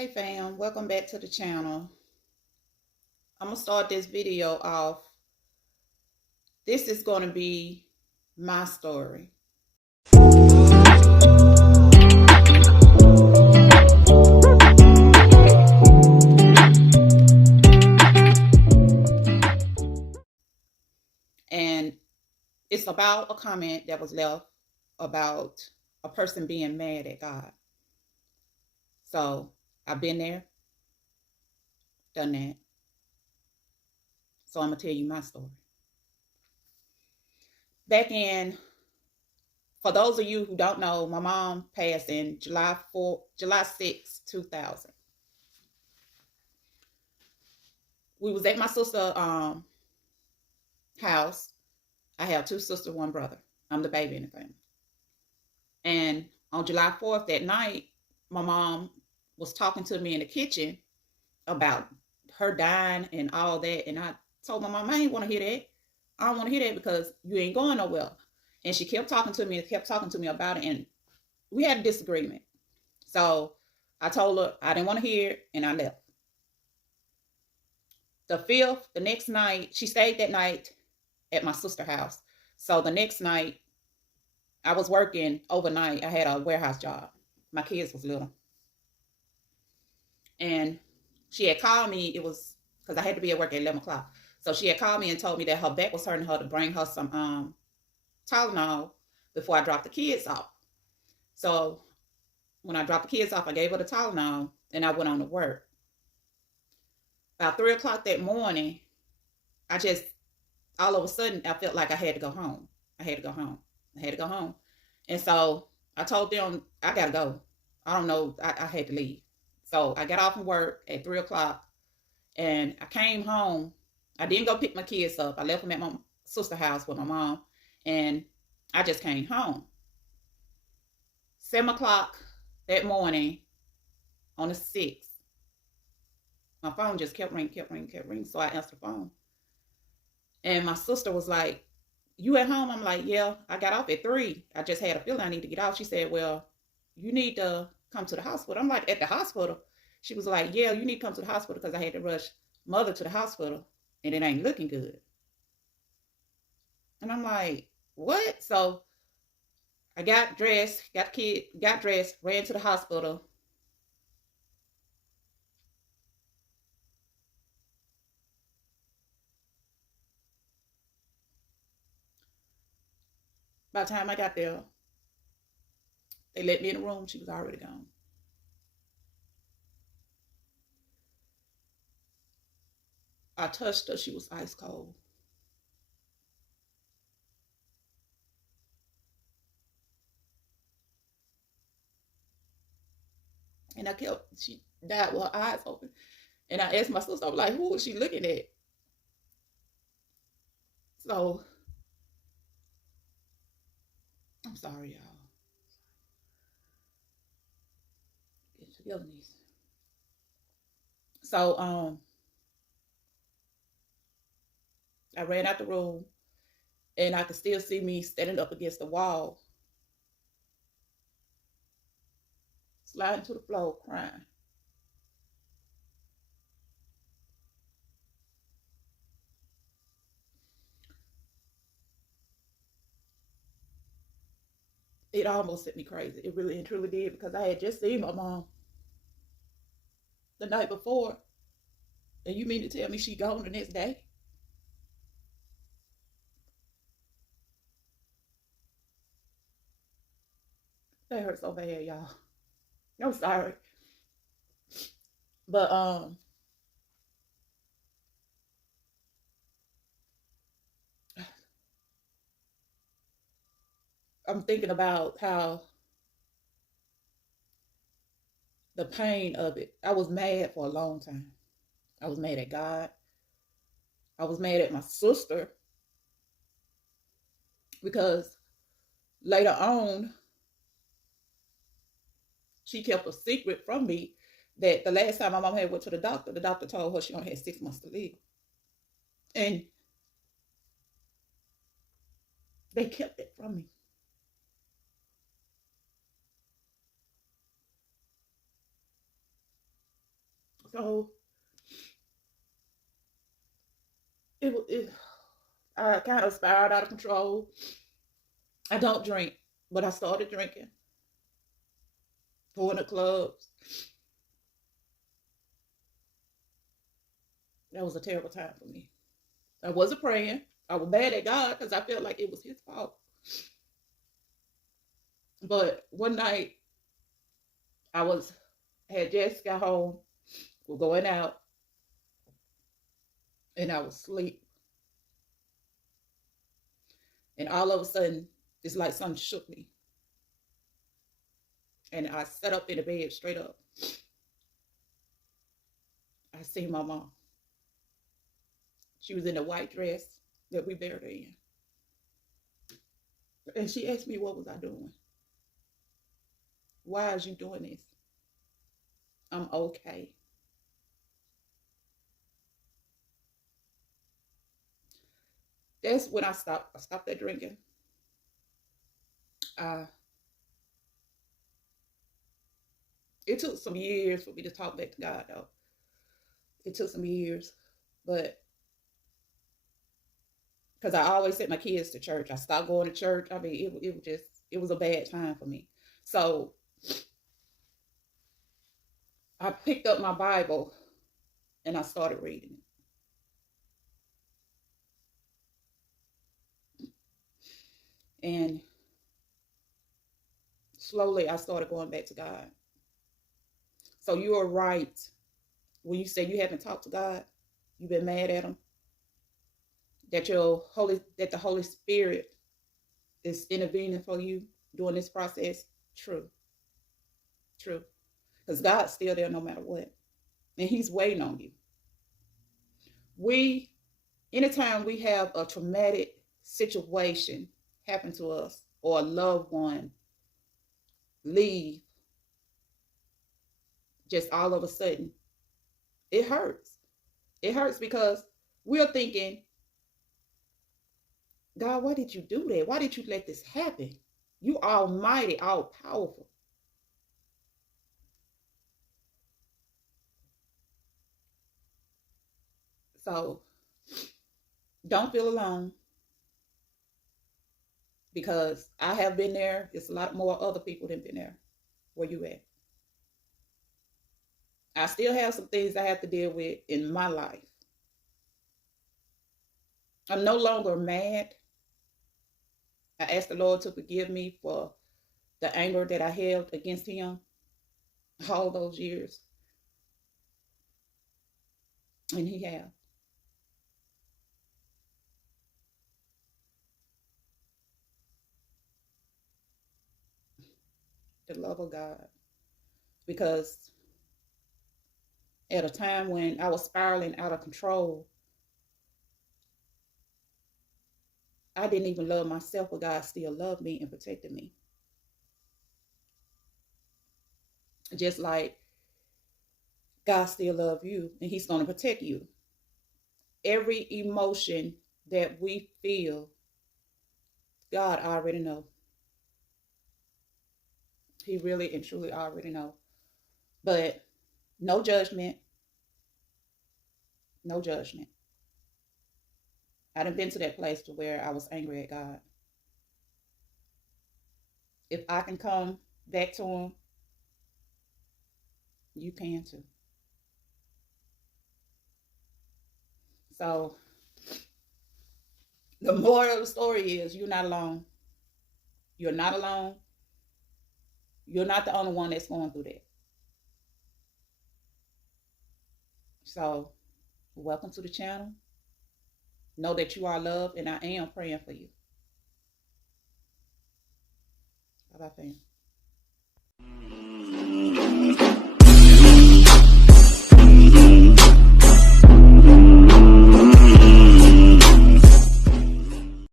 Hey fam, welcome back to the channel. I'm gonna start this video off. This is gonna be my story. And it's about a comment that was left about a person being mad at God. So I've been there, done that. So I'm gonna tell you my story. Back in, for those of you who don't know, my mom passed in July 6, 2000. We was at my sister's house. I have two sisters, one brother. I'm the baby in the family. And on July 4th that night, my mom was talking to me in the kitchen about her dying and all that. And I told my mom, I ain't want to hear that. I don't want to hear that because you ain't going nowhere. And she kept talking to me and kept talking to me about it. And we had a disagreement. So I told her I didn't want to hear it, and I left. The next night, she stayed that night at my sister's house. So the next night, I was working overnight. I had a warehouse job. My kids was little. And she had called me. It was because I had to be at work at 11 o'clock. So she had called me and told me that her back was hurting her to bring her some Tylenol before I dropped the kids off. So when I dropped the kids off, I gave her the Tylenol and I went on to work. About 3 o'clock that morning, all of a sudden, I felt like I had to go home. I had to go home. I had to go home. And so I told them, I got to go. I don't know. I had to leave. So I got off from work at 3 o'clock and I came home. I didn't go pick my kids up. I left them at my sister's house with my mom and I just came home. 7 o'clock that morning on the 6th, my phone just kept ringing. So I answered the phone. And my sister was like, you at home? I'm like, yeah, I got off at 3. I just had a feeling I need to get off. She said, well, you need to come to the hospital. I'm like, at the hospital? She was like, yeah, you need to come to the hospital because I had to rush mother to the hospital and it ain't looking good. And I'm like, what? So I got dressed, ran to the hospital. By the time I got there, they let me in the room. She was already gone. I touched her. She was ice cold. And she died with her eyes open. And I asked my sister, I was like, who is she looking at? So, I'm sorry, y'all. Get together, niece. So, I ran out the room and I could still see me standing up against the wall, sliding to the floor, crying. It almost sent me crazy. It really and truly did because I had just seen my mom the night before. And you mean to tell me she gone the next day? That hurt so bad, y'all. I'm sorry. But I'm thinking about how the pain of it. I was mad for a long time. I was mad at God. I was mad at my sister because later on, she kept a secret from me that the last time my mom had went to the doctor told her she only had 6 months to live. And they kept it from me. So it I kind of spiraled out of control. I don't drink, but I started drinking, going to clubs. That was a terrible time for me. I wasn't praying. I was mad at God because I felt like it was His fault. But one night, I was had just got home, was going out, and I was asleep. And all of a sudden, it's like something shook me, and I sat up in the bed straight up. I seen my mom. She was in a white dress that we buried her in, and she asked me, "What was I doing? Why is you doing this?" I'm okay. That's when I stopped. I stopped that drinking. Uh, it took some years for me to talk back to God, though. It took some years, but because I always sent my kids to church, I stopped going to church. I mean, it was just it was a bad time for me. So I picked up my Bible and I started reading it, and slowly I started going back to God. So you are right when you say you haven't talked to God, you've been mad at Him, that the Holy Spirit is intervening for you during this process. True, true, because God's still there no matter what, and He's waiting on you. We, anytime we have a traumatic situation happen to us or a loved one leave, just all of a sudden, it hurts. It hurts because we're thinking, God, why did you do that? Why did you let this happen? You almighty, all powerful. So don't feel alone, because I have been there. It's a lot more other people that have been there where you at. I still have some things I have to deal with in my life. I'm no longer mad. I ask the Lord to forgive me for the anger that I held against Him all those years, and He has. The love of God. Because at a time when I was spiraling out of control, I didn't even love myself, but God still loved me and protected me. Just like God still loves you and He's going to protect you. Every emotion that we feel, God already know. He really and truly already know. But no judgment, no judgment. I done been to that place to where I was angry at God. If I can come back to Him, you can too. So the moral of the story is you're not alone. You're not alone. You're not the only one that's going through that. So welcome to the channel. Know that you are loved, and I am praying for you. Bye bye, fam.